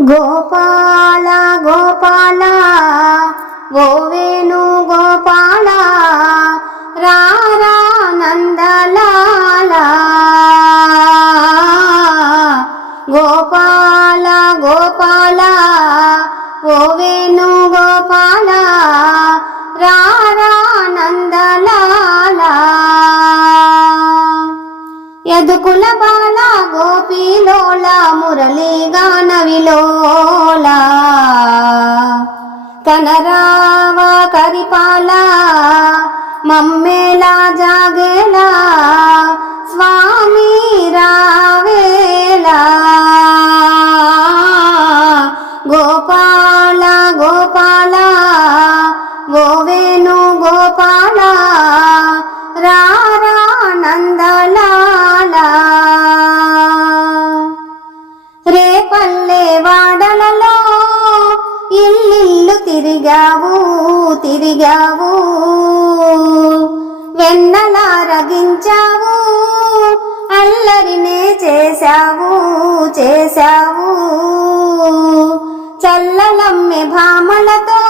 గోపాల గోపాల గోవేణు గోపాల రారా నందలాల గోపాల గోపాల గోవేణు గోపాల రారా నందలాల యదుకుల బాల గోపీలోల మురళీగా విలోల కనరావ కరిపాల మమ్మేలా జాగేలా స్వామి రావేలా గోపాల గోపాల గోవేను గోపాల రారా నందలాల. తిరిగావు. వెన్నలా రగించావు అల్లరినే చేశావు చేశావు. చల్లలమ్మె భామలతో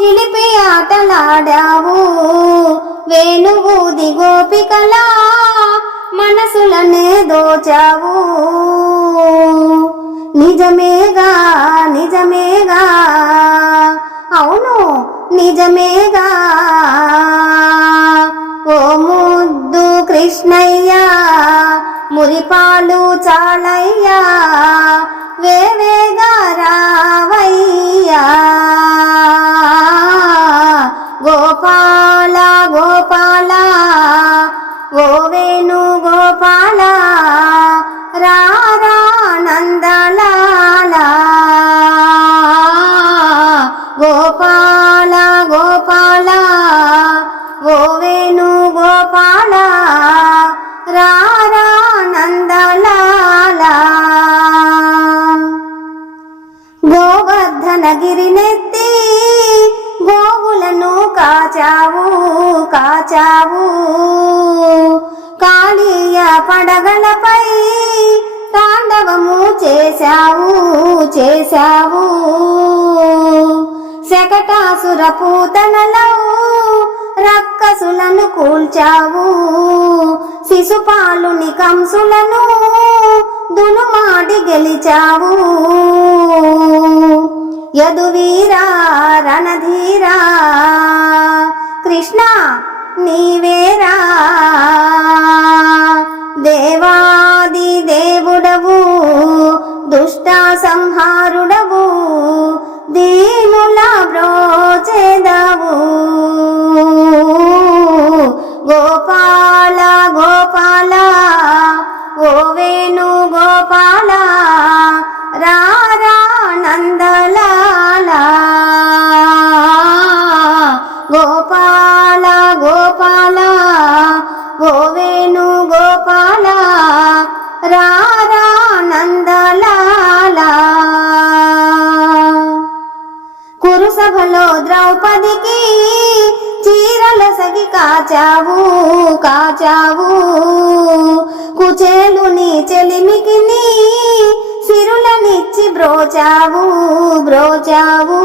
చిలిపి ఆటలాడావు. వేణువూది గోపికలా మనసులనే దోచావు. నిజమేగా నిజమేగా? ఓ ముద్దు కృష్ణయ్యా మురిపాలు చాలయ్యా వేవేగా రావయ్యా? గోపాల గోపాల ఓ వేణు గోపాల గోపాల గోపాల ఓ గోపాల రానందలాల నందలాల. గోవర్ధనగిరినెత్తి గోవులను కాచావు కాచావు. కాళీయ పడగలపై తాండవము చేశావు చేశావు. శకటాసురపూతనలో రక్కసులను కూల్చావు. శిశుపాలుని కంసులను దునుమాడి గెలిచావు. యదువీరా రణధీరా కృష్ణ నీవేరా. దేవాది దేవుడవు దుష్ట సంహారుడవు దీ దీనుల బ్రోచెదవు గోపాల గోపాల ఓ వేణు గోపాల రారా నందలాల. గోపాల గోపాల ఓ వేణు గోపాల సభలో ద్రౌపదికి చీరల సగి కాచావు కాచావు. కుచేలుని చెలిమికి నీ సిరులనిచ్చి బ్రోచావు బ్రోచావు.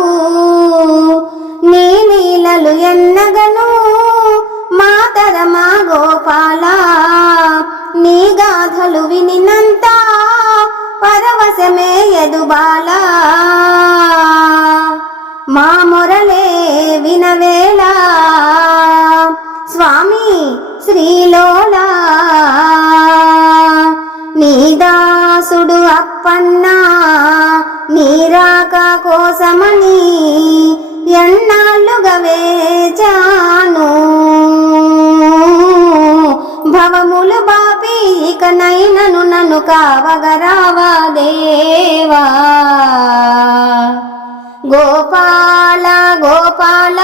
నీరాక కోసమని ఎన్నాళ్ళుగా వేచాను. భవములు బాపి ఇకనైనను నన్ను కావగరావా దేవా. గోపాల గోపాల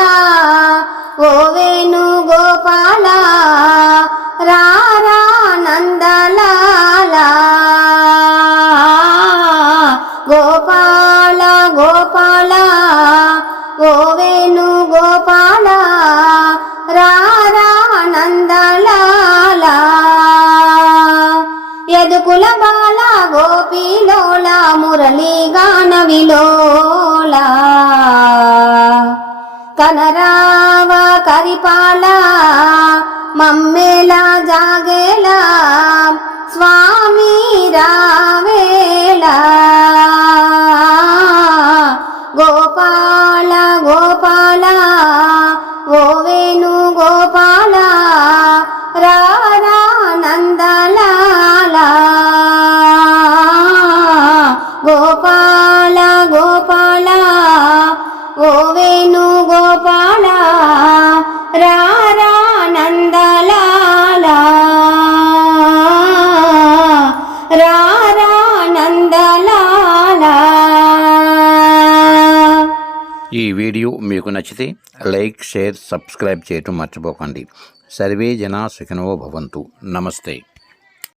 ఓ వేణు గోపాల రా నందలాల మురళీగాన విలోలా. కనరావ కరిపాల మమ్మేలా జాగేలా స్వామి రావే వేణు గోపాల రారా నందలాల. ఈ వీడియో మీకు నచ్చితే లైక్ షేర్ సబ్స్క్రైబ్ చేయటం మర్చిపోకండి. సర్వే జనా సుఖినో భవంతు. నమస్తే.